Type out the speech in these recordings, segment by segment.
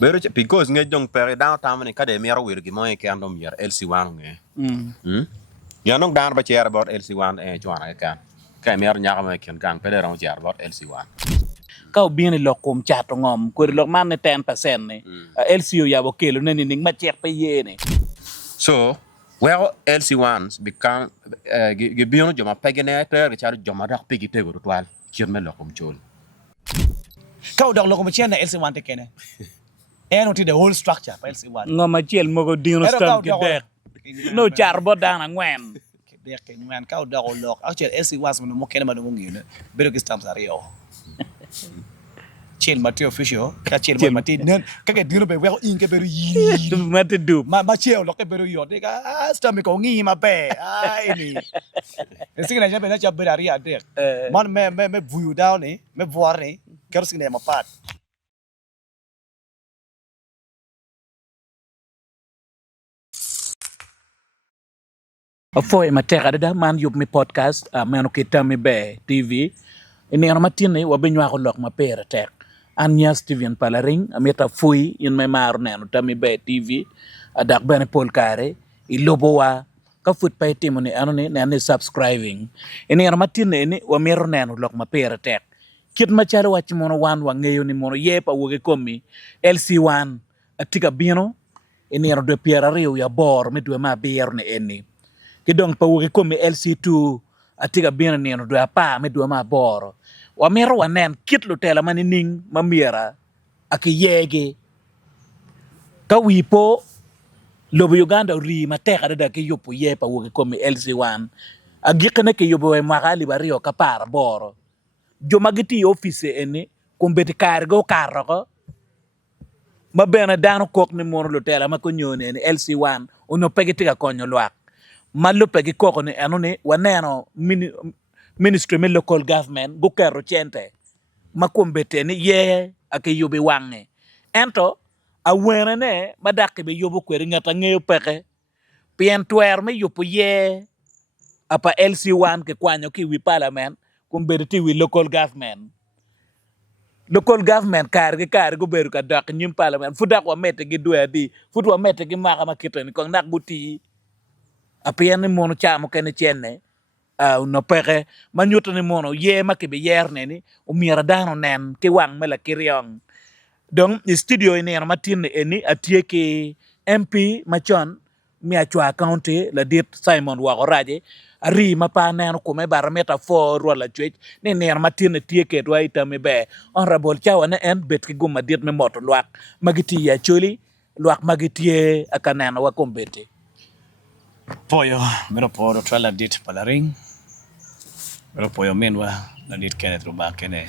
Pero because nge jong pere down tam ni kade mero wir gi moy kan dom yer LC-1 nge. Ya nong dan ba cher about LC-1 chwana kan. Ka mer nya ma ken kan pede ron cher about LC-1. Ka bien lo kum chato ngom ko lo man ne 10% ne LCU ya bo kelo ne ni ma chek pe ye ne. So well LC-1s become ge bion joma pegene ter char joma dak pegi tego twal kirme lo kum chol. Ka dog lo kum chen na LC-1 te kene. And the whole structure for LC-1. Ngoma chel mogo dino stam ke dek. No char bo dana ngwen. Dek ngwen ka dog lo. Actually LC-1 mo kene ma do ngine. Bero ki stamps are yo. Chel mati official ka chel mati nen ka ke dino be wel in ke beru yi mati du ma chel lo ke beru yo de ka stam ko ngi ma be ai ni singa ja be na cha berari ade man me vuyu down ni me voir ni ke singa ma pat Foi matera da man yup mi podcast meno kita mi be TV ini ana matine wa be nywa ko lok ma pere tek Anya Steven Palaring ameta fui in me mar neno tami be TV adak bene Paul Kare ilobo wa ka fut pay timoni anone ne subscribing ini ana matine ni wa mero neno lok ma pere tek kit ma chalo wa chimono wan wa ngeyo ni mono yepa woge komi LC-1 atika bino ini ana do piera riu ya bor me do ma bier ne eni kidong pa woge komi LC-2 atiga bina neno do apa me do ma bor wa mero wa nen kit lo tela mani ning mamiera aki yege ka wipo lobo Uganda ri mateka da ke yopo yepa woge komi LC-1 agikene ke yobo e magali bario ka par bor jo magiti office eni kumbeti kargo karoko mabena dano kok ni mono lo tela makonyone ni LC-1 uno pegiti ka konyo lwak malo pegi koko ni anone waneno ministry me local government go kero chente makumbete ni ye ake yobe wange ento awere ne madake be yobo kweri ngata ngeyo peke pien twer me yopo ye apa LC-1 ke kwanyo ki wi parliament kumbete ti wi local government kar go beru ka dak nyim parliament fudak wa mete gi duadi fut wa mete gi maka makito ni kong nak buti apien ni mono chamo kene chenne no peke manyuto ni mono ye makebe yerne ni umiera dano nen ke wang mela kiriong dong studio ini ana matin eni atie ke MP machon mi achwa county la dit Simon Wokorach ari mapa neno kume barometer 4 wala chwech ni ana matin tie ke dwa itame be honorable chawa ne en bet ke guma dit me moto lwak magiti ya Acholi lwak magitie akaneno wa kombete Poyo mero poro trala dit Palaring mero poyo menwa na dit Kenneth Ruba kene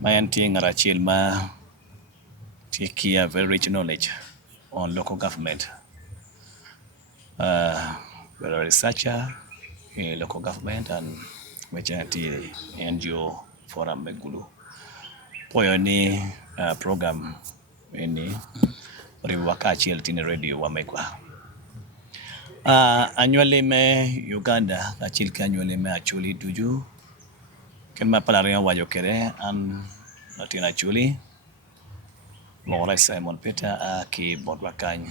mayan ting arachil ma tiki a very rich knowledge on local government we're a researcher in local government and majority NGO forum megulu poyo ni program ini riwaka chil tini radio wa megwa annually me Uganda achil ka annually me Acholi tuju kelma Palaring wa jokere an natina Acholi Wokorach Simon Peter aki bodwakany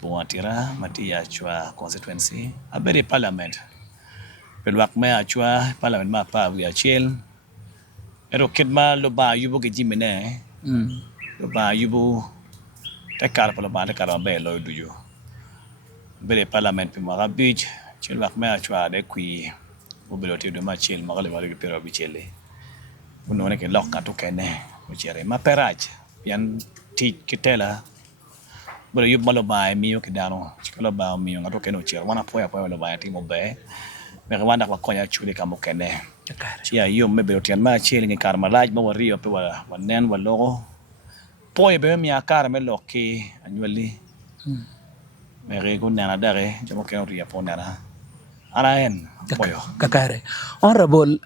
Buatira matia chwa constituency abere parliament pelwak me achwa parliament ma pa wi achil ero kedma lo ba yubo ke jimene lo ba yubo takar pala ba takar be lo duju bere parliament pe ma beach chelwak me achwa de kwi obelote de ma chel ma le ma le pero bichele unone ke lokka to kene o chere ma peraj yan ti kitela bere yub malo ba mi yo kidano chikalo ba mi yo ngato keno chere wana poya lo ba ti mo be me wanda kwa konya chuli kamo kene chia yo me be otian ma chele ngi kar malaj ma wario pe wala wanen walogo poye be mi akar me lokki annually mere ko nana dare jamo keno ria ponana ana en poyo kakare honorable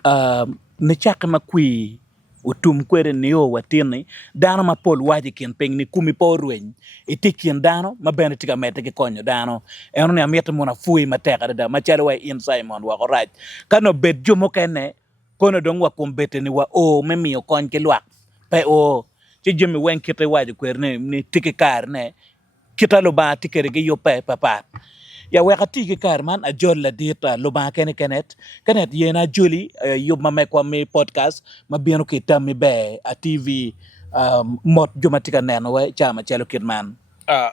ne chake makwi utum kwere niyo watini dano ma pol waji kien peng ni kumi po rueny itikien dano ma bene tika mete ki konyo dano eno ni amieta mona fui mateka da machalo wa in Simon Wokorach kano bet jumo kene kono dong wa kumbete ni wa o memiyo kony ke lwak pe o ci jëmi wen kite waji kwer ni tiki kar ne kita lo ba tikere ge yo pe papa ya we ka tiki kar man a jol la dita lo ba kenet yena joli yo ma me kwa mi podcast ma bieno ki tammi be a tv mot jumatika neno we chama chelo kit man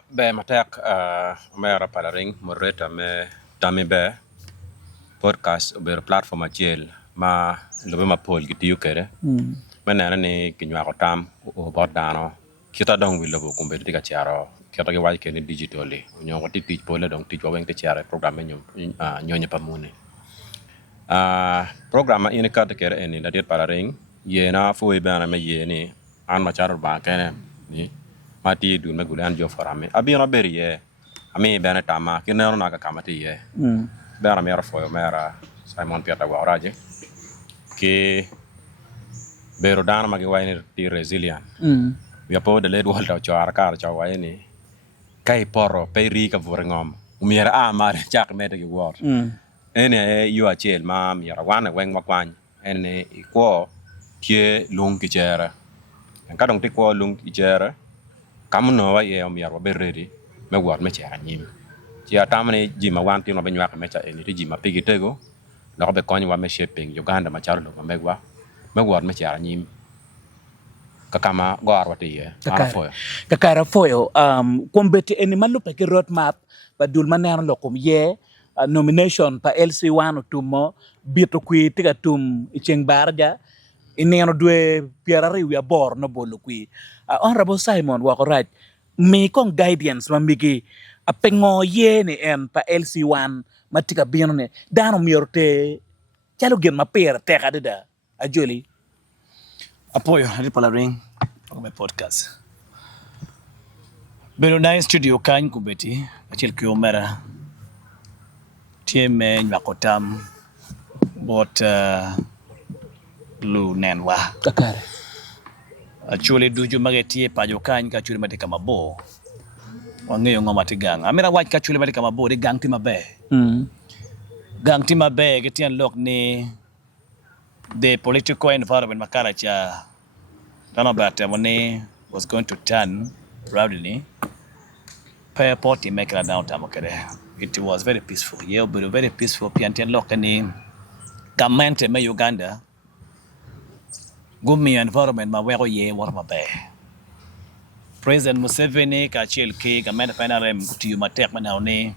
be matek mera palaring moderator me tami be podcast ber platform ajel ma lobe ma pol gitu kere menana ni kinywa ko tam o bordano kita dong wi lobo kumbe diga charo kita ge waj ke ni digitally nyo ko tik pole dong tik weng te charo program nyom nyonya pamune program ina ka te kere eni la det palaring yena fo e bana me yeni an ma charo ba kene ni mati dun me gulan jo farame abino berie ami bana tama kinero na ka kamati ye bana mera fo mera Simon Peter Waraje ke bero dana magi wayne ti resilient we apo de led walta char kar cha wayne kai poro pe ri ka vorngom umiera amar chak mete gi wor ene you a chel ma miera wana wen makwan ene iko tie lung ki jera en ka dong ti ko lung ki jera kamno wa ye miera be ready me wor me cha nyim ti atamne jima wan ti no be nyak me cha ene ti jima pigitego no be konyi wa me shipping Uganda ma charo lo megwa me wor me cha nyim kakama gor wati ye kakara foyo kombeti eni malupe ki roadmap pa dul manero lokum ye nomination pa LC-1 tumo bito kwi tiga tum icheng barja ineno dwe pierari wi abor no bolo kwi honorable Simon Wokorach mi kong guidance mamigi apengo ye ni en pa LC-1 matika bino ne dano miorte chalo gen mapera teka dida ajoli apoyo hadi palaring kwa my podcast bero na studio kan kubeti achil kiomera tieme nyakotam bot lu nenwa kakare achule duju magetie pajo kan ka chule mate kama bo wangeyo ngoma tigang amira wach ka chule mate kama bo de gang timabe gang timabe getian lok ni the political environment makaracha Tanabata Mone was going to turn rowdy. Pair party make it down Tamakere. It was very peaceful. Yeah, but very peaceful. Piantian Lokani, Gamente, me Uganda. Gumi environment, my way, ye, what my bay. President Museveni, Kachil K, Gamenta Panarem, to you, Matek Manaone.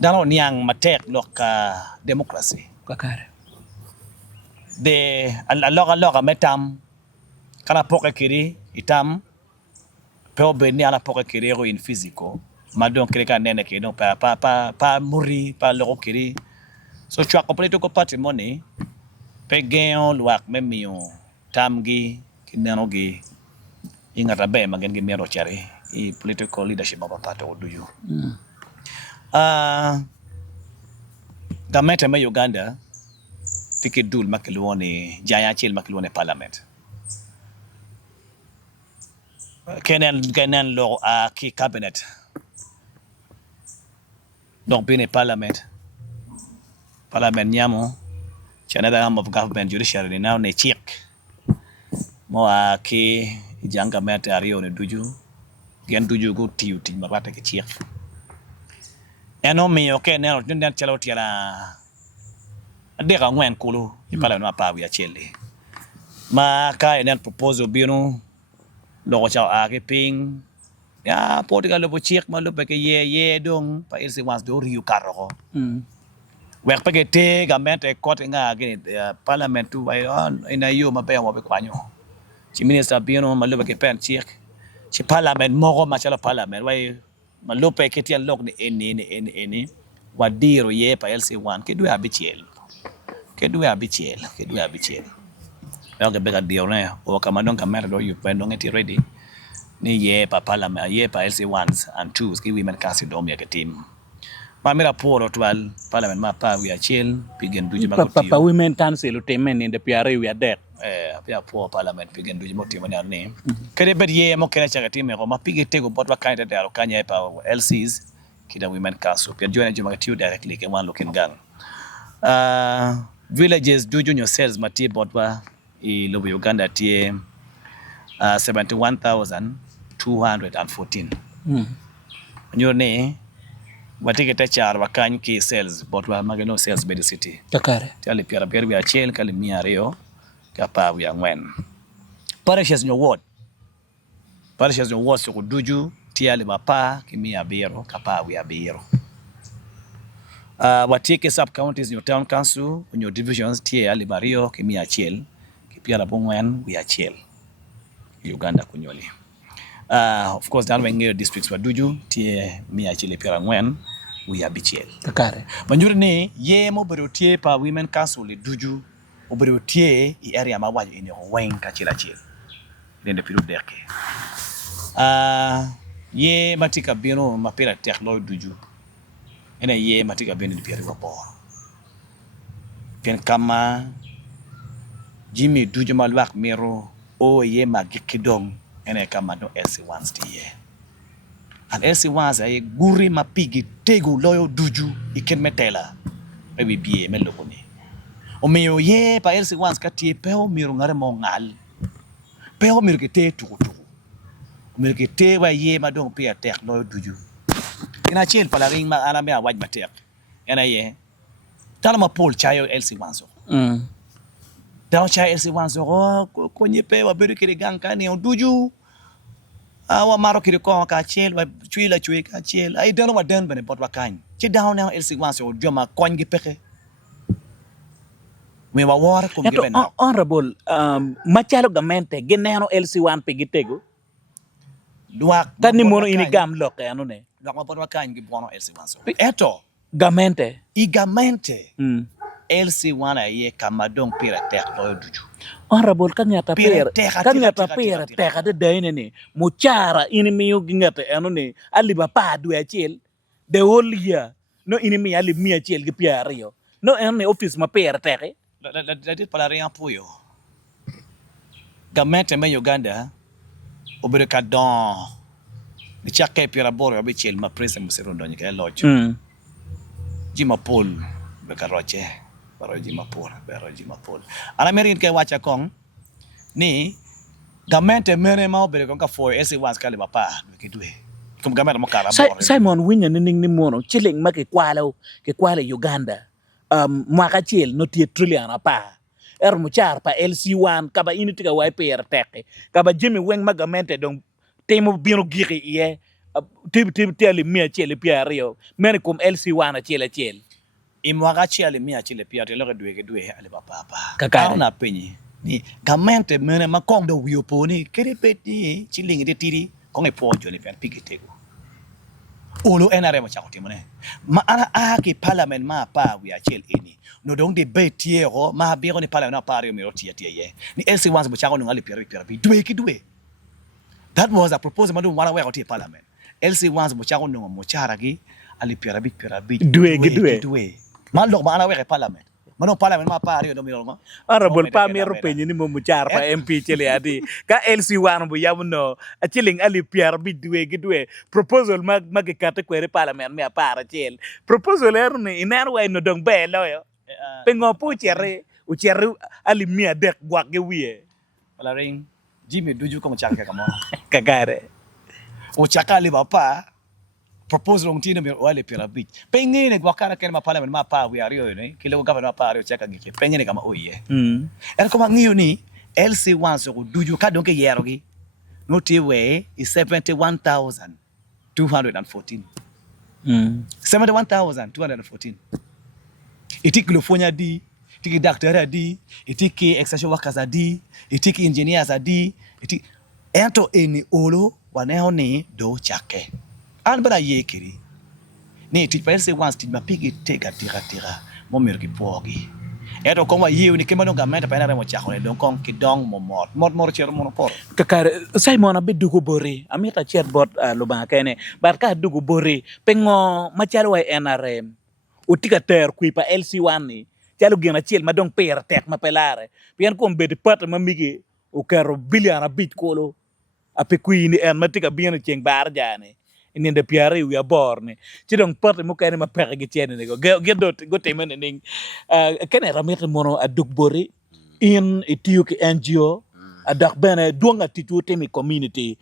Danon Yang Matek Loka democracy. kakare The Aloga Metam. Kana poke kiri itam peo beni ana poke kiri in physical madon kiri ka nene kiri no pa muri pa loko kiri so chwa ko political party money pe gen luak memio tamgi kinano gi ingata be magen gi mero chari I political leadership of party do you gamete me Uganda tiki dul makilwoni jaya chil makilwoni parliament Kenen lo key cabinet donc bine parliament nyamo chanada arm of government judiciary now ne check mo ki janga meta ario ne duju gen duju go tiuti mabata ke check eno mi okay ne den chalo tiara de ka ngwen kulu I parliament ma pa wi achele ma ka enen proposal bino loko chao ake ping ya political lobo chiek ma lobe ke ye dong pa LC-1s do riu karoko wek pa ke te government e court nga ke parliament tu vai ina yo ma pe mo be kwanyo chi minister bino ma lobe ke pen chiek chi parliament mo ma chala parliament vai ma lobe ke tian lok ni eni wadiro ye pa LC-1 ke du abichiel okay bega deal na o kama don kamera do you pen don get ready ni ye pa parliament ye pa LC-1s and 2s ki women cast do me ke team ma mira poro twal parliament ma pa we chill pigen duji ma ko papa women council temen in the PRA we are there pia po parliament pigen duji mo team na ne kede bet ye mo kene chaka team ko ma pige tego bot wa kind da ro kanya pa LCs kida women council pia join juma tiu directly ke one looking gang villages do junior cells mati bot wa I lobo Uganda tie 71,214. Nyo ne watike te char wakany ki sales but wa mageno sales by the city. Kakare. Tali piara ber wi achiel kali mia ariyo ka pa wi ang'wen. Parishes nyo ward. Parishes nyo ward so duju tiali mapa ki mia abiro ka pa wi abiro. Watike sub counties nyo town council nyo divisions tiali mario ki mia achiel ki piara bung'wen wi achiel. Uganda kunyoli. Of course, dan wengeo districts wa duju tie mia achiel piara ang'wen wi abichiel. Kakare. Manjuri ni ye mo bero tie pa women council le duju o bero tie i area ma wajo ini wen ka chila chil. Dende piru deke. Ye matika bino mapira tek lo duju. Ena ye matika bino di piari wapor. Pen kama Jimmy duju malwak mero o ye magikidong ene kama no LC-1s tiye. An LC-1s ay guri mapigi tegu loyo duju iken metela ewi bie meloko ni. O meyo ye pa LC-1s ka tie peo miro ngare mo ngal. Peo miro ke te tuku. Miro ke te wa ye madong pia tek loyo duju. Ina chiel pala ring ma ala me awaj matek. Ena ye tala ma pol chayo LC-1s. Tala chayo LC-1s ko nye pe wa beru kiri gang ka ni on duju. Wa maro kiri ko ka chiel wa chui ka chiel. Ai dono wa den bene bot wa kan. Chi down now LC-1s so joma kon gi peke. Me wa war ko gi bene. Honorable, machalo gamente gineno LC-1 pigitego. Duak Tani mono ini gam loke ano ne. Duak ma bot wa kan gi bono LC-1s so. Eto Gamente. igamente LC-1 ay kamadong pira tek loyo duju. Honorable kanyata Pira pera. teka, Kanyata teka, pera teka. teka de daine ne. Muchara ini miyo gingate ano ne. Aliba pa du achiel. The whole year. No ini mi ali mi achiel gi piario. No ene office ma pera teke. La dit pala rien puyo. Gamente me Uganda obere ka don. Ni chake pira boro obi chel ma presen musirondo ni ka lodge. Jima pol be ka roche. Baro jima pol. Ana merin ke wacha kong ni gamente mere ma obere kon ka for LC-1s kale papa ke duwe. Kum gamente mo kala boro. Simon Winya ning ni mono. Chilling ma ke kwale Uganda. Mwaka chiel no tie trillion apa. Muchar pa LC-1 kaba initika wai pera teke. Kaba Jimmy Weng magamente dong temo bino giri ye. Tib tele mia chiel piario. Mene kum LC-1 a chiel. Imwaga chiali mia chile pia te loke duwe ale papa. Kakare. Na penyi. Ni gamente mene ma kong do wiopo ni kere peti chilingi de tiri kong e po joni pen pigitego. Olo NRM chakoti mone. Ma ana ki parliament ma pa wi achel ini. No dong de betiero ma biro ni parliament na pari mi roti ye. Ni LC-1s bo chako ngali pira bi duwe. That was a proposal madu wana we roti parliament. LC-1s bo chako no mo charagi ali pira bi duwe. Ma lok ma ana we parliament. Mano parliament ma pari do mi rongo. Honorable pa mero penye ni mo muchar pa MP chile adi. Ka LC-1 bo yamuno a chilling ali piar bi duwe. Proposal magikate kwere parliament me apara chel. Proposal ni inar way no dong be loyo. Pengo po chere ali mia dek gwak ge wie. Pala ring Jimmy duju kong chaka kamo. Kakare. O chaka ali papa proposal ng tino mi wale pira bi. Pengine gwakara ken ma parliament ma pa wi ario ni. Kilo governor ma pa ario chaka gike. Pengine kama oye. En koma ngiyo ni LC-1 so duju ka donke yero gi. Ngoti we is 71,214. 71,214. Itiki lofonya di, itiki doctor di, itiki extension workers di, itiki engineers di, itiki ento eni olo waneo ni do chake. An bana ye kiri. Ni itiki pa LC-1s ti mapigi tega tira mo merki pogi. Eto koma ye ni kema donga menta pa na mo chakole don kon ki dong mo mot chero mo por. Kakare Simon abi dugu bore. Amita chat bot lubang kene. Barka dugu bore. Pengo machalo wa NRM. Utika ter kui pa LC-1 ni. Chalo gina chiel madong pera tek mapelare. Pian kom bedi pat mamigi. Ukaro biliana bit kolo. Ape kui ni en matika biana cheng bar jane. Ini de piare wi aborne. Chidong pat mo kene mapere gi chene nego. Gedot go temen ning kene ramete mono aduk bore in itiyo ki NGO adak bene duonga titute mi community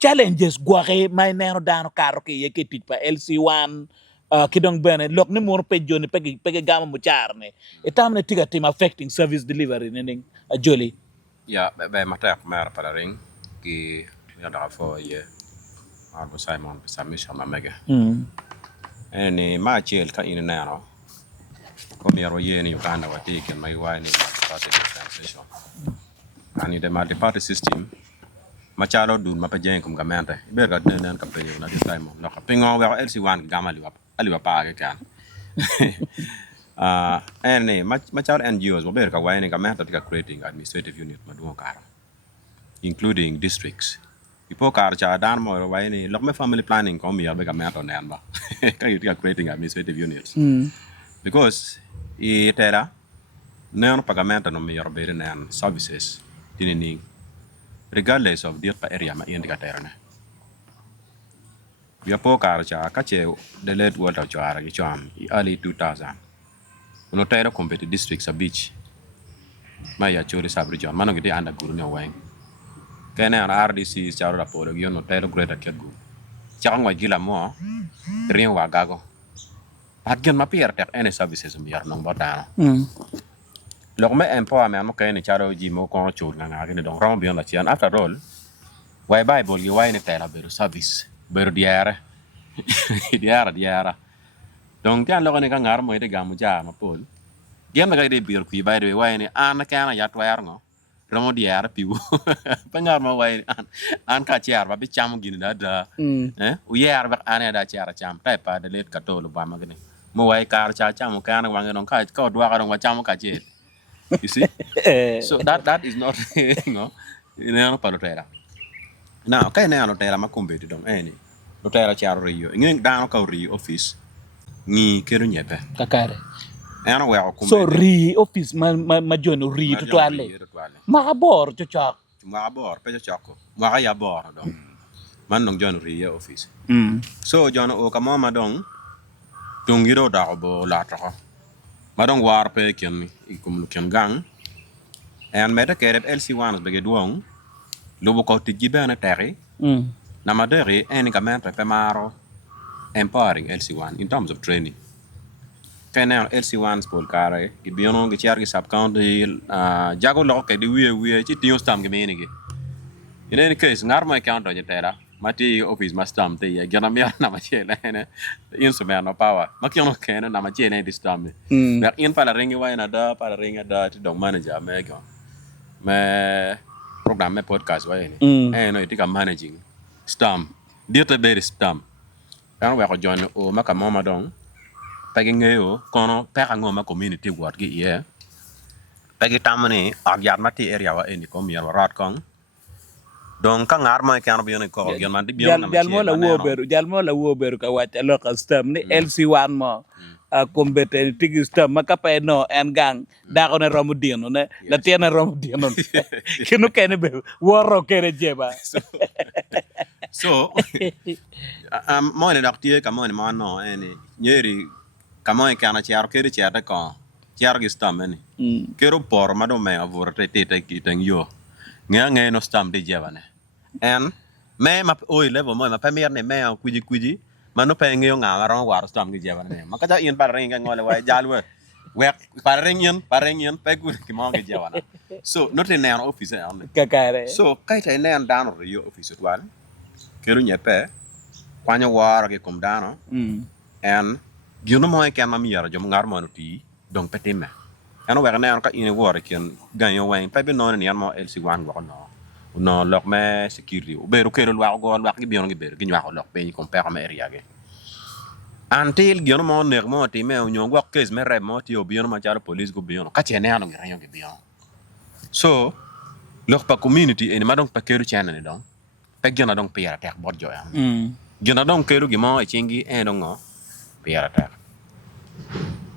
challenges gware mai neno dano karo ke yeke tit pa LC-1 kidong bene lok ni mor pe joni pege gama mu charne etamne tiga team affecting service delivery nening Acholi Ya, be matak mer para ring ki ya da fo ye Arbo Simon submission ma mega. Eni ma chel ka in na no. Ko mi ro ye ni Uganda wa ti ken mai wa ni party transition. Ani de multi party system ma chalo dun ma pa jen kum gamante. Be ga den ka pe na this time no ka pingo wa LC-1 gama ali wa pa ga kan. Eni ma chalo NGOs bo be ka wa ni gamante ka creating administrative unit ma duo karo, including districts. People car cha dan mo wa ni lok me family planning ko mi be gamante nan ba. Ka you creating administrative units. Because itera non pagamento no mi bere nan services tinini regardless of the area ma indika terana. Ya po car cha ka che the late world of chara gi cham early 2000 no tera compete districts a beach ma ya chori sabri mano gidi anda guru ne wang kene an RDC charo da polo gi no tera greater kegu changwa gila mo rien wa gago Adgen ma pier tek any services mi yar nong bota lok me empowerment mo kene charo ji mo ko chul nga ni dong rom bion la chian after all why bible gi why ni tera beru service beru diara dong kan lo ne ka ngar mo ide gamu ja ma pol gem ga ide bir ku by the way why ni an kana ya twer ngo romo diara piu pengar ma why an ka chiar ba bi cham gini da u yer ba an da chiara cham tai pa de let ka to lu ba ma gini mo why kar cha cham kana wang non ka ko dwa ka dong wa cham ka je. You see? So that is not no palotera. Now, kaya na lotera ma compete dong any. Lotera charo rio. Ngeng dano ka rio office ni kero nyepe. kakare Ano wa ko so ri office ma jono ri to ale ma bor chochak Ma bor pe chako. Ma ya bor dong. Man dong jono rio office. So jono o ka mama dong tungiro da bo la to. Madong war pe ken ikum ken gang en meta kerep LC-1s bege duong lubu ko tijibe na teri na maderi en gamante pe maro empowering LC-1 in terms of training kena LC-1s pol kare ki biono ge chargi sub county jago lo ke di wie chi tio stam ge menige in any case ngar mo account on tera mati office mastam te ya gana mi na ma chele ne instrument no power makino kene na ma chele this time na in pala ringi wa na da pala ringa da ti dong manager me go me program me podcast wa ni no itika managing stam dieta be stam kan wa ko join o maka mama dong pagi ngeo kono peka ngoma community work gi ye pagi tamani agyat mati area wa ni ko mi ya rat kong donc ka ngar ma kan bion ko gen man di bion na jalmo la wo beru ka wach lo ka stam ni LC-1 mo competente tigi stam ma ka pa no en gang da ko ne romu dino ne la tiena romu dino kinu kene be woro kene jeba so mo ne daktie ka mo ne ma no eni nyeri ka mo kan chiar kere chiar da ko chiar gi stam ni kero por ma do me avur te ki teng yo nge no stam de jeba ne en me ma oi level mo ma premier ne me kuji mano pe ngeo nga ro war stam gi jeba ne ma ka ja in par ring ngole wa jalwe wek par ring yen pe ku ki mo gi jeba na so not in an office on kakare so kai tai ne down rio office twal kero nyepe kwanya war ge kom dano en gino mo ke ma mi yar jom ngar mo no ti dong petime ano wa ne ka in war ken ganyo wa pe be no ne mo LC-1 go no lok me security beru kero lwa go lwa gi bion gi beru gi nwa lok pe ni compare me area ge until gion mo ner mo ti me onyo go case me re mo ti obion ma charo police go bion ka chene ano ngi gi bion so lok pa community en ma dong pa kero chane ni dong pe gion dong pe tek bot jo ya gion dong kero gi mo e chingi en dong ngo pe tek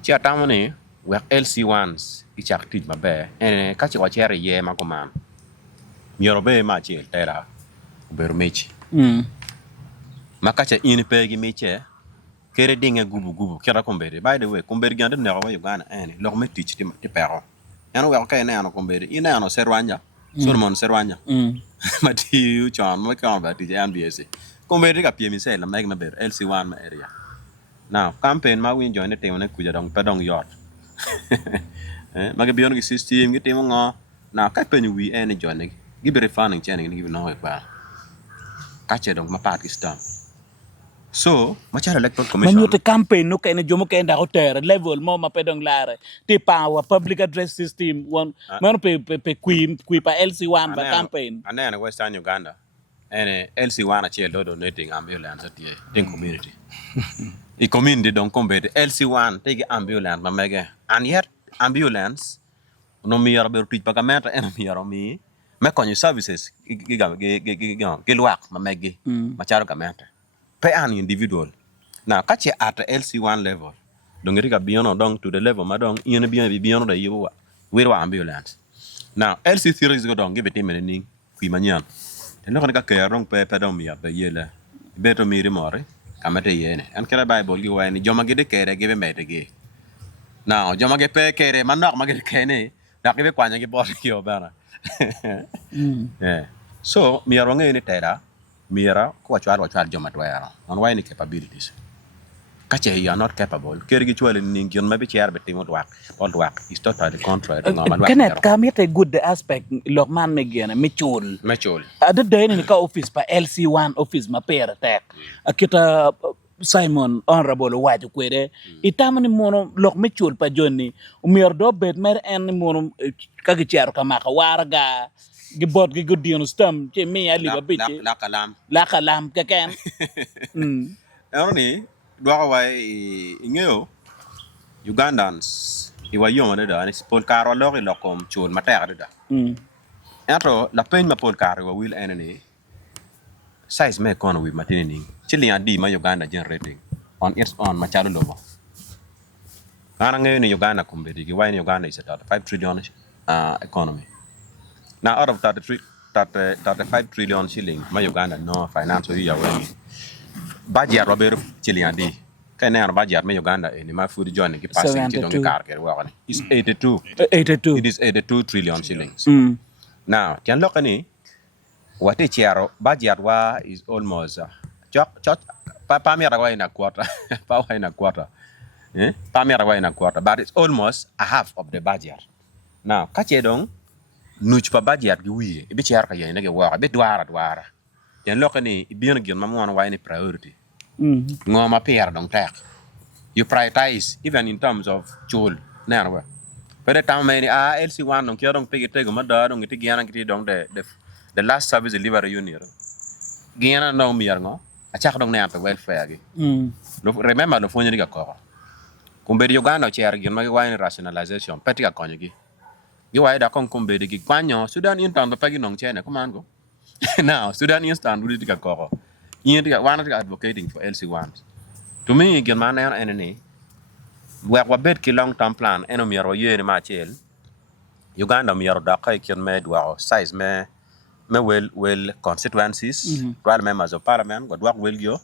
cha tamani we LC-1s i chak tij mabe en ka chi wa chere ye ma ko man Yoruba ma che tera beru mechi makacha in pegi meche kere dinga gubu kera kombere by the way kombere gande ne rawa Uganda lok me teach ti pero ano wa ka ne ano kombere ina ano serwanya Solomon Serwanya mati chon mo kan ba ti MBS kombe ka pie mi se la meg maber LC1 ma area now campaign ma win join te ne ku jadong pedong yot mage bion gi system gi timo ngo now ka penyu wi en join gi bere fanning chen gi no ba ka che dong ma pat gi stam so ma cha electoral commission Manyo te campaign no kay na jomo kay nda hotel level mo mapedong lare ti power public address system one man pe kui pa LC1 ba campaign ane Western Uganda ene LC1 achiel dodo netting ambulance atie ting community I community don combat LC1 take ambulance ma mege and yet ambulance no mi yar ber tuj pagamenta en mi yar mi me konyo services gi luak ma mege ma charo gamenta pe an individual now catch at LC1 level don't get beyond down to the level madong yen beyond the you we ambulance now LC3 is go down give it him any qui manyan and no ka ke rong pe dom ya be yele beto mi remore kamate yene an kala bible gi wani joma gi de kere give me de now joma ge pe kere manok ma ge kene da ke be kwanya gi bor gi obara so mi ro ngi ni tera mira ko chwar joma twera on why ni capabilities kache you are not capable kergi chwale ni ngion mabi chair betimo twak on twak is totally contrary to ngama twak Kenneth kam yete good aspect lok man me gene mechul ada day ni ka office pa LC1 office ma pera tek akita Simon honorable waju kwere itamani mono lok mechul pa joni umier do bet mer en mono kagi chair kama ka warga gibot gi gudino stam che mi ali babiti la kalam keken eroni dwako wai ingeo Ugandans iwa yoma de da ni pol karo loki lokom chul matek da ento la pen ma pol karo wa will enemy size me kono wi matini chili adi ma Uganda generating on its own machado lobo ana ngeo ni Uganda kumbedi gi wai ni Uganda is at 5 trillion economy now out of 35 trillion shilling ma Uganda no financial year when budget robert chili adi kaya na budget ma Uganda ni ma food join ki passing ci dong kar ker wa is 82 it is 82 trillion shillings now tian lokani wati chiaro budget wa is almost chok pa mi rawa ina quarter pa mi rawa ina quarter but it's almost a half of the budget now kache dong nuch pa budget gi wiye bi chiar ka yene ge wa be dwara tian lokani bion gi ma mo wa ni priority ngoma pair dong tak you prioritize even in terms of chul narwa but the time many LC1 dong kyo dong pege tego mada dong ti giana kiti dong the last service delivery unit giana no mier ngo achak dong ne ampe welfare gi remember lo fonye ga ko kumbe Uganda chair gi ma wa ni rationalization petika konyo gi wa da kon kumbe gi kwanyo Sudan intan ba pagi nong chene kumango now Sudan instant wuli tika ko yin tika wana tika advocating for LC1s to me again man enemy wa bet ki long term plan eno mi ro yene ma chel Uganda mi ro da kai ken me dwa size me well constituencies 12 members of parliament god work will yo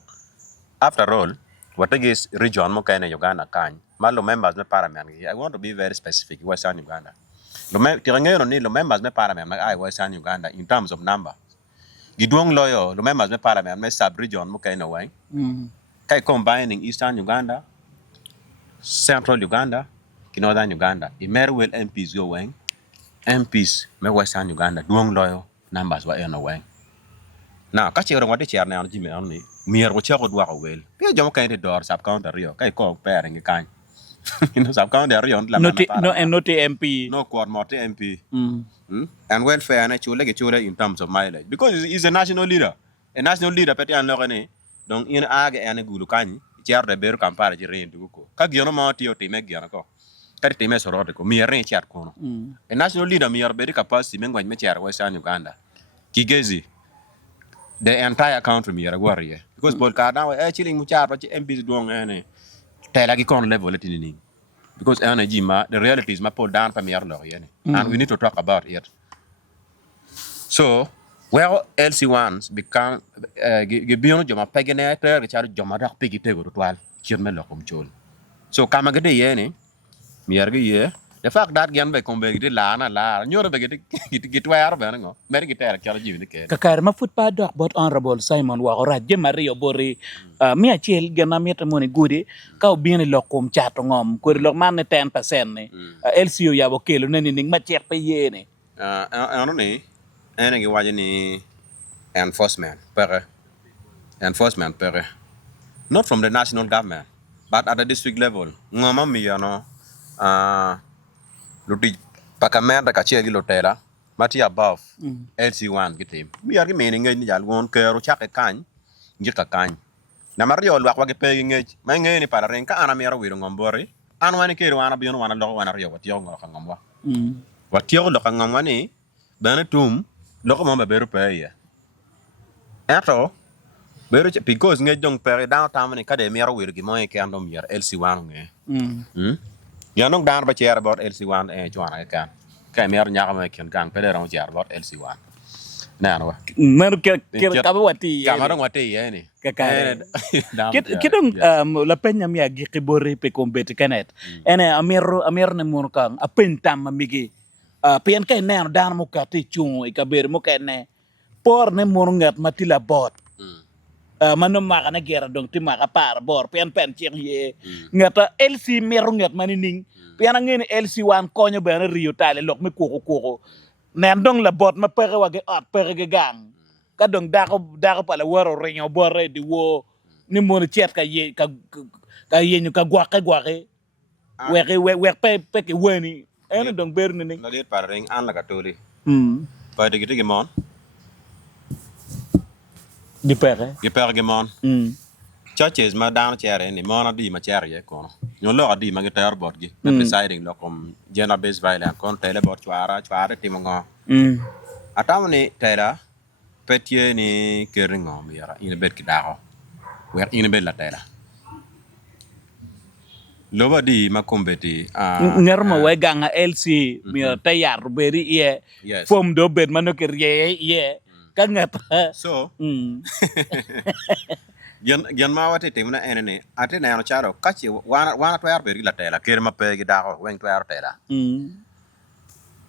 after all what is region mo kay na Uganda kan malo members me parliament I want to be very specific Western Uganda lo members me parliament I Western Uganda in terms of number gidwong loyo lo members me parliament me sub region mo kay na way kay combining Eastern Uganda Central Uganda Northern Uganda Imerwell MPs go wang MPs me Western Uganda duong loyo numbers wa eno wang now ka chero ngode cher na jime on ni mier ko chego dwa ko wel pe jomo kay door sub counter rio kay ko pere ngi kan no sub counter rio la no MP no quad mot MP and welfare na chule in terms of mileage because he's a national leader peti an lokane donc in age ene gulu kan cher de ber kampara ji rendu ko ka giono mo tio te me giono ko kadi te me sorote ko mier ren cher kono a national leader mier be capacity me ngwan me cher Western Uganda kigezi the entire country mier warrior because bol ka na chilling mu cher pa MPs duong ene tela gi kon level etini because energy ma the reality is ma pull down pa mier lo yene and we need to talk about it so well LC1s become beyond joma pegeneter richard joma dak pegite go toal kirme lo kom chol so kama gede yene mier ge ye the fact that gian be kombe gidi la na la nyoro be gidi wer be ngo mer gidi ter kala jiwi ke kakar ma foot pa dok bot honorable Simon Wokorach je Mario Bori mi achiel gena mi tamoni gudi ka obini lokum chato ngom ko lok man 10% ni LCU ya bokelo ne ni ma chek pe yene ano ni ene gi waje ni enforcement pere not from the national government but at the district level ngoma mi yano luti pakamenda ka chegi lotela mati above LC-1 gitim mi yargi meaning ngi jal won kero chake kan ngika kan na mario lwa wage pe ngi ma ngi ni para ren ka ana mi yaro wiro ngombori an wani kero wana biyon wana lo wana rio watiyo ngo ka ngomwa watiyo lo ka ngomwa ni bana tum lo ko mo beru pe ya eto beru because ngi jong pe down town ni ka de mi yaro wiro gi mo ke andom yer LC-1 ngi yanong dan ba cher about LC-1 chwana kan ka mer nyaka ma ken kan pede ron cher about LC-1 na no mer ke ka wati kamaro wate ye ni kakare kidong la penya mi agi kibori pe kombete kanet ene amir ne mon kan apentam migi pen kay ne dan mo ka ti chung e ka ber mo ka ne por ne mon ngat matila bot mano maka na gera dong ti maka par bor pen chek ye ngata LC meru ngat manining pen ngene LC-1 konyo be na rio tale lok me koko nen dong la bot ma pere wage at pere ge gang ka dong dako pala waro renyo borre di wo ni mo chet ka ye ka ye ka gwake wek pe ke weni ene dong ber ni na let par ring an la ka toli pa de gite mon di pere ge per ge mon churches ma down chere ni mon di ma chere ye kono nyo lo di ma ge ter bot gi deciding lo kom gender based violence kon tele bot chwara timongo atamni tela petie ni keringo mi yara ina bet ki dako wer ina bet la tela loba di ma kombeti ngarma we ganga LC mi tayar beri ye fom do bet mano ke ye ka ngata so gen ma wati timna enene ate na no charo kachi wana tayar beri la tela kerma pe gi dako wen tayar tela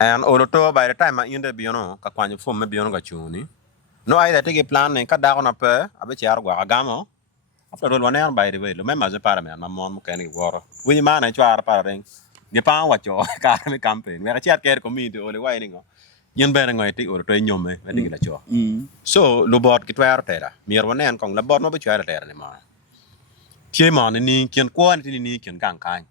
and oloto by the time ma inde biono ka kwanyo fom me biono ga chuni no ai da take plan ne ka dako na pe abe char gwa gamo after all one by the way lo mema je para me ma mon mo keni woro wi ma na char para ring ni pa wa cho ka me campaign me ka chat ker community ole wai ningo yen be ngoi ti olo to nyome me dingi la cho so lo bot ki twar tera mier wonen kong la bot mo be chara tera ni ma tie ma ni kien kwon ti ni kien gang kan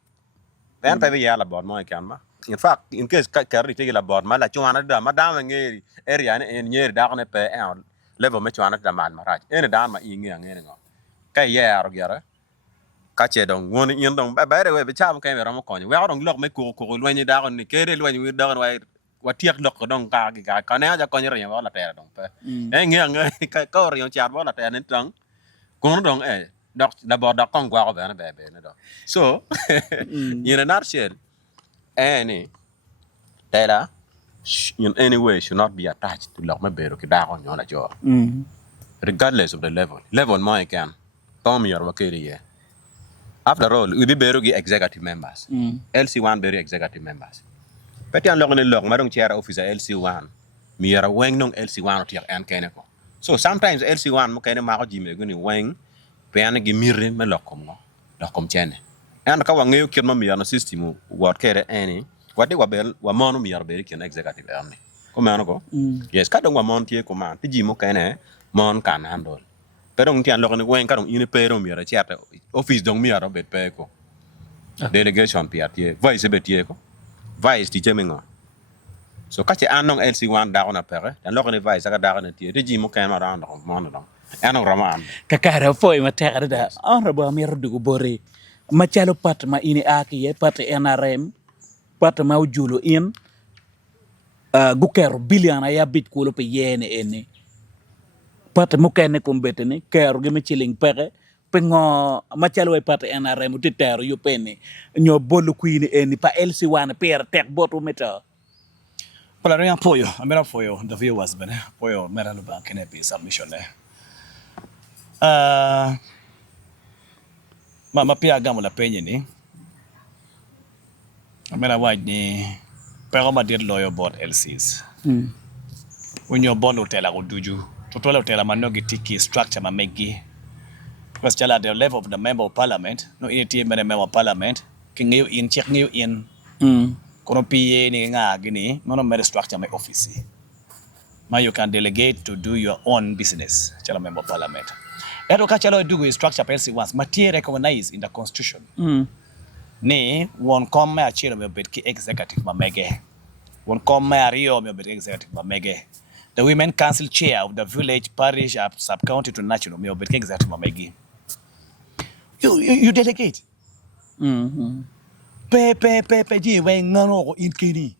ben pe ya la bot mo kan ma in fact in case ka ri ti la bot ma la chwana da ma da ngeri area ne en nyeri da ne pe en level me chwana da man ma raj en da ma i ngi ngeni ngo ka ya ro gara ka che dong won yin dong ba de we be cham ka me ro mo ko ni we dong lok me ko lo ni da ni ke de lo ni da wa wa tiek lok dong ka gi ka ne ja ko ni re wa la te dong pe e ngi ngi ka ko ri cha wa la te nen tong ko dong dok la bo dok kong gwa ko be na be ne do so in a nutshell any data in any way should not be attached to lok me be ro ki da ko nyola jo regardless of the level mo can tom yor wa ke ye after all we be beru gi executive members LC-1 beru executive members petian lok ne lok madong chair officer LC-1 mi yara weng nong LC-1 tiak an kene ko so sometimes LC-1 mo kene ma ko jime guni weng pean gi mirre me lokom chene an ka wangeyo kien ma mi yana system word kere any wadi wabel wa monu mi yara beru kien executive army ko mano ko yes ka dong wa mon tie ko man ti jimo kene mon kan handle pero ntian lok ne weng ka dong ine pero mi yara chat office dong mi yara bet pe ko delegation piatie vice betie ko vice ti chemingo so kache anong LC-1 da ona pere dan lok ne vice ka da ona ti ji mo kan ma ran ko mon dong anong rama an kakara foi ma tekara da honorable amir dugo bore ma chalo pat ma ini aki ye pat NRM pat ma ujulo in guker billion ya bit ko lo pe yene ene pat mo kene kombete ni kero gi mi chiling pere pengo machalo e pat NRM ti tero yo pene nyo bolu kuini eni pa LC-1 per tek botu meta Pala rin apoyo, amira apoyo, the viewers bene, apoyo mera no ba kene pi submission ne. Ma pia gamo la penye ni. Mera waj ni pero ma did lawyer board LCs. When your board hotel I go duju. Total hotel ma no gitiki structure ma megi. Because chala at the level of the member of parliament, no any member of parliament, king you in check you in. Kono PA ni nga gini, no mere structure my office. Ma you can delegate to do your own business. Chala member of parliament. Edo ka chala do is structure LC-1s. Material recognized in the constitution. Ni won come my chair me bet ki executive ma mege. Won come my rio me bet executive ma mege. The women council chair of the village, parish, sub county to national me bet executive ma mege. You delegate. Pe ji we ngano ko in kini.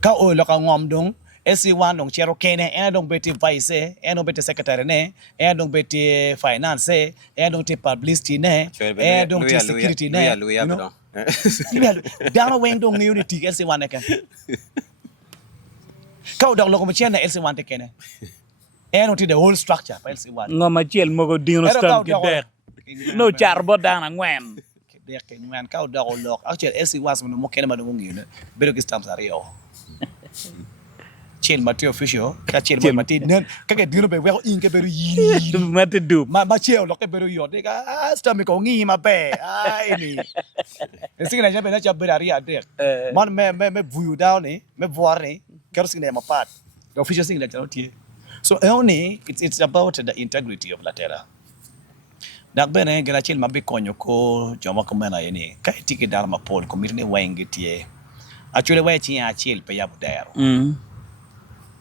Ka o lo ka ngom dong LC-1 dong chero kene ena dong beti vice ena dong beti secretary ne ena dong beti finance ena dong te publicity ne ena dong te security ne dano weng dong unity LC-1 ne kan ka dong lo ko chena LC-1 te kene ena dong te the whole structure pa LC-1 ngoma chiel mogo dino stam ki dek no charbo dana ngwen dek ngwen ka dong lo actually LC-1 mo kene ma dong ngine bero ki stamps ario Chill Mateo official, chill Mateo. Kaya dino be well in keberu yi. Mate du. Ma chill lo keberu yo. Deka stam ko ngi ma be. Ai ni. Sing na jabe na jabe ari ade. Man me vuyu down ni, me voir ni. Kero sing na ma part. The official sing na jalo tie. So only it's about the integrity of Latera. Dak bene gena chill ma be konyo ko joma ko mena yeni. Kai tike dar ma pol ko mirne wengi tie. Actually we chi a chill pe ya budero.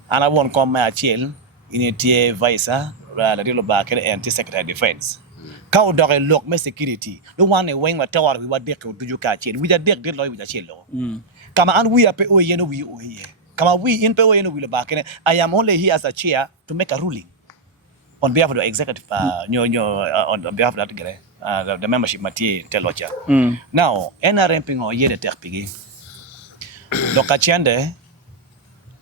Ana won come my chill in a vice la dilo back and secretary defense. Cow dog look me security. The one wing what tower we what deck do you catch it. We the deck did with a chill. Come on, we are pe o yeno we o here. Come on, we in pe o yeno will back. I am only here as a chair to make a ruling on behalf of the executive on behalf of that the membership material tell watcher. Now, NRMping or ye the tech piggy. Lokachende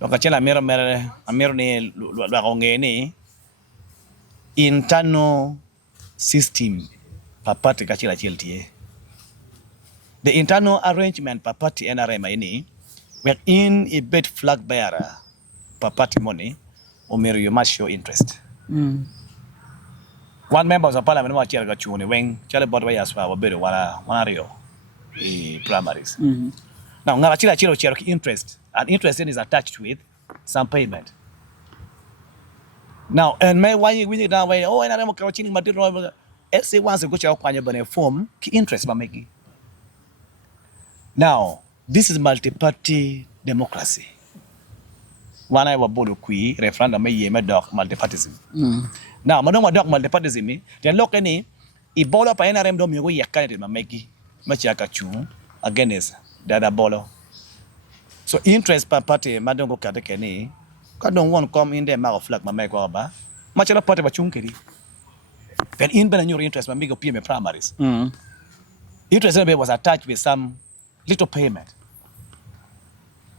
Lokachela amero ni lwagonge ni internal system papati kachila chiltie. The internal arrangement papati NRM ini we're in a bed flag bearer papati money omero you must show interest. One member of parliament wa chira gachuni weng chale board way aswa wabero wana rio primaries. Now ngara chira interest. And interest is attached with some payment. Now, and may why we down way, oh, and I'm coaching material. LC-1s go to a form, key interest by making. Now, this is multi-party democracy. One I was bold qui referendum may dog multipartism. Now, Madonna dog multipartism, then look any, Ebola by NRM dom you candidate by making Machaka chu against the other bolo. So interest per party, madam go kadeke ni, ka don't want come in there mouth flag ma make ba. Much of party ba chunkeri. Then in ben your interest ma go PM primaries. Interest was attached with some little payment.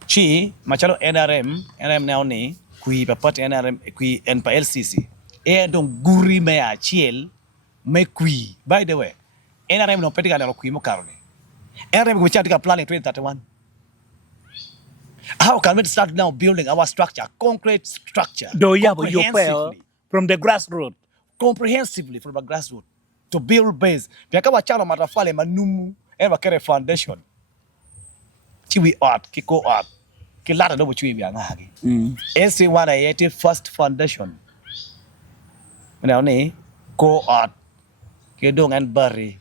Chi machalo NRM now ni kui pa party NRM kui en pa LCC. E don guri me a chiel me kui. By the way, NRM no petika na kui mo karone. NRM go chatika plan in 2031. How can we start now building our structure, concrete structure, Do you have your pair from the grassroots? comprehensively from the grassroots to build base? Biaka wachalo matafale manumu eva kere foundation. Chiwi art, kiko art, kilata do chiwi bianga hagi. LC-1 ayeti first foundation. Now ni ko art, kidong and bari,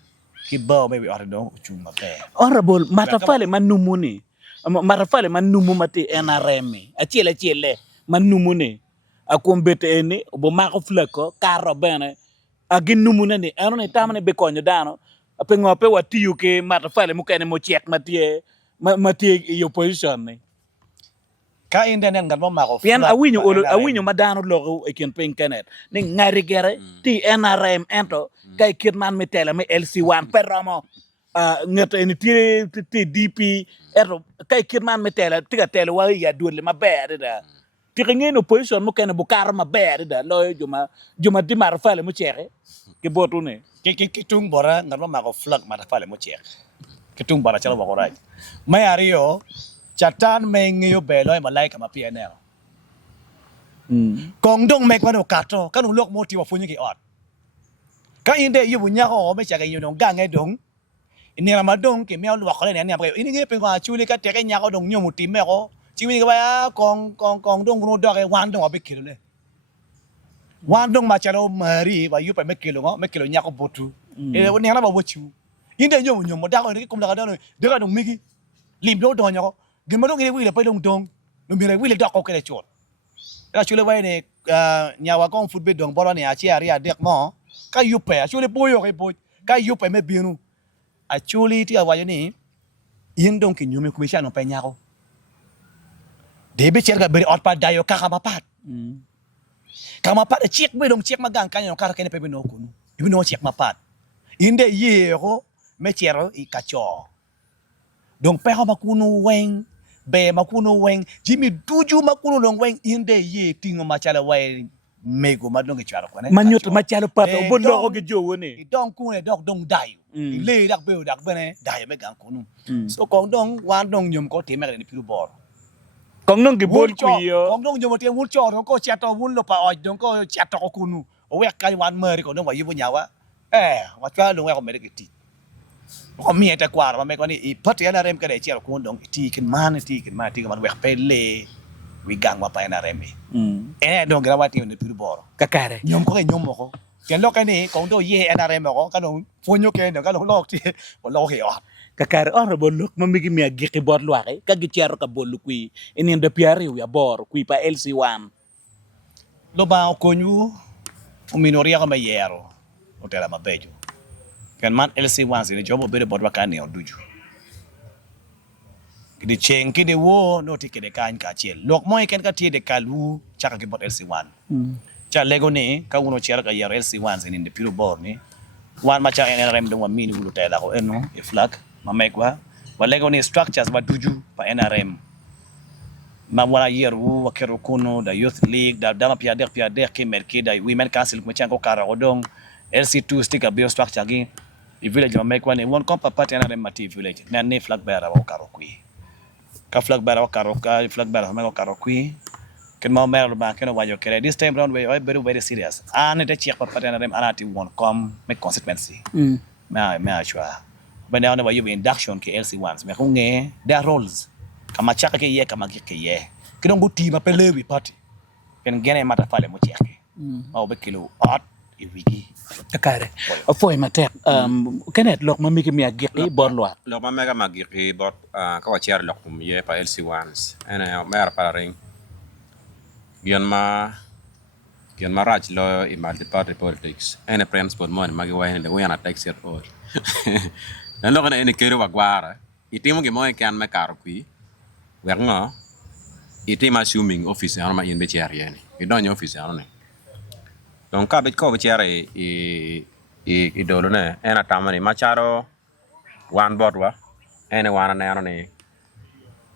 kibaw maybe art do chunga pe. Honorable matafale manumuni. Marafale manumu mati NRM. Achile manumune. Akumbete ene bo mako fleko karo bene. Agin numune ni ano ni tamane bekonyo dano. Ape ngope wati yuke matafale mukene mo check mati opposition ni. Ka indenen ngan mo mako. Pian awinyo madano logo ekin penkenet. Ni ngarigere ti NRM ento kay kirman metela me LC-1 peramo. Ngata eni ti DP eto kay kirman metela tiga tele wa ya dole mabere da tiga ngeno position mo kene bukar mabere da lo juma di marfale mo chere ke botune Ki tung bora ngan mo mako flag matafale mo check. ketung bara chala Wokorach mai ario chatan mengiyo belo malaika ma PNL kong dong mek mano kato kan ulok moti wa funyi ki ot ka inde yu bunya ko me chaga yu dong gang e dong ini ramadong ke meo lwa khole ne ini nge pe kwa chuli ka teke nya ko dong nyomu ti me ko chiwi ka ba kong dong buno do ke wan dong abikilo le wan dong ma chalo mari wa yu pe me kilo nya ko botu e woni hala ba bochu inde nyomu da ko ni kum la ka dong de ka dong migi lim do do nya ko gemo dong e wi le pe dong no mi le wi le do ko ke le chot la chule wa ne nya wa kong football dong bolo ne a chi ari a dek mo ka yu pe a chule boyo ke boy ka yu pe me binu Acholi ti awayo ni yindong ki nyumi kumisha no penya ko debe cherga beri otpa dayo kamapat kamapat chek be dong chek magang kanyo kar kene pebe no kunu ibi no chek mapat inde yero me chero I kacho dong pe ha makunu weng be makunu weng jimi duju makunu dong weng inde ye tingo machala weng mego madong ke charo kone manyot machalo pata bon lo ko jowo ne dong kune dong dayo le dak be dak bene dayo me gang kunu so kong dong wan dong nyum ko te me ni piru bor kong nong gi bol ku yo kong dong nyum te wul cho dong ko chato wul lo pa oj dong ko chato ko kunu o wek ka wan mer ko dong wa yibo nyawa wa cha dong wa ko me ke ti ko mi eta kwar ma me ko ni I pat yana rem ka de chero kun dong ti kin man wek pele wi gang wa pa yana rem dong grawati ni piru bor kakare nyom ko ko ken lo ka ni kong do ye NRM ko ka no fonyo ke no ka no lo ti o lo ke o kakare on bol lok mamigi mi agiki bor luare ka gi chero ka bol kui inin de piari ya bor kui pa LC-1 lo ba ko nyu o minoria ko mayero o tela mabejo ken man LC-1s ni jobo bere bor ka ni o duju di cheng ki de wo no ti ke de kan ka chel lok moy ken ka ti de kalu chaka ki bot LC-1 cha lego ni ka uno chera ka yer LC-1s in the pure bor ni wan ma cha NRM dong wa mini ulu tela ko eno e flag ma mekwa wa lego ni structures wa duju pa NRM ma wala yer wu wa kero kuno da youth league da dama pia der ke merke da women council ko chango kara odong LC2 stick a bio structure gi I village ma mekwa ni won kompa pat NRM mati village na ne flag bearer wa karo kui ka flag bearer wa karo ka flag bearer ma karo kui ken ma mer ba ken wa yo kere this time round we very serious and the check pa NRM anati won come make consequence me achwa bende on wa yo induction ke LC-1s me ko nge their roles kama chaka ke ye kama ke ye kidon go team apele wi party ken gene mata fale mo cheke o be kilo at I wigi kakare foi matek kenet lok mamigi mi agiki bor luare lo ma mega magiki bot ka wa cher lok kum ye pa LC-1s ene mer para ring gian ma rach lo I multi party politics ene principle mon magi wa ene we ana tax it for na lo kana ene kero wa gwara itimo ge mo kan me kar kui wer ngo itima assuming office ana ma yin be cher yene I donyo office ana ne donc ka be ko be cher I dolo ne ena tamani macharo one board wa ene wana ne ana ne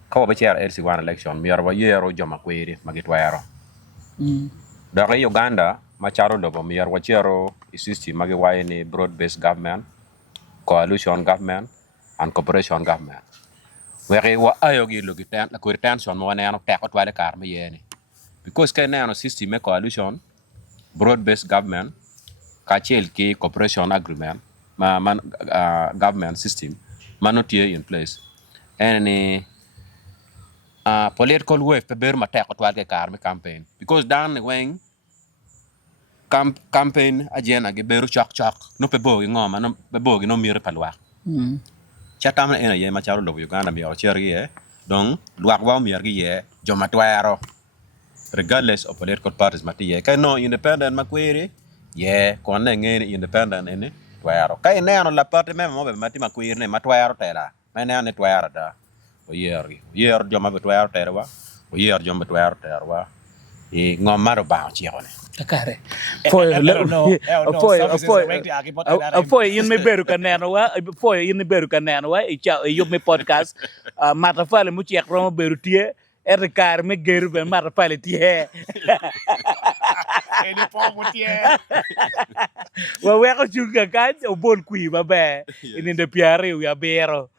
ko be cher LC-1 election mi yarwa yero joma kweri magitwero Dara Uganda, macharo lobo mi yarwa chero system magi waye ni broad based government, coalition government and cooperation government. Where wa ayogi logi tan la retention mo na no tek otwale kar me yeni. Because kay na no system e coalition, broad based government, ka chel ki cooperation agreement, government system manotie in place. And political wave pe ber matek otwale kar me campaign. Because dan when campaign agenda ge beru chak no pe bogi ngoma no pe bogi no mire palwa chatam na ena ye ma charo lobo Uganda mi o chergi e donc luak wa mi yargi ye joma twaro regardless of political parties mati ye kay no independent makwiri ye kon ne ngene independent ene twaro kay ne ano la party meme mo be mati makwiri ne matwaro tela me ne ne twaro da o yergi yer joma be twaro tera o yer joma twaro tera wa e ngoma ro ba chione kakare foi yin me beru kaneno wa foi yin beru kaneno wa I cha yo me podcast mata fale mu chek ro beru tie kar me geru be mata fale tie ele pomo tie wa we ko chuka kan o bon kui ba be in de piare ya bero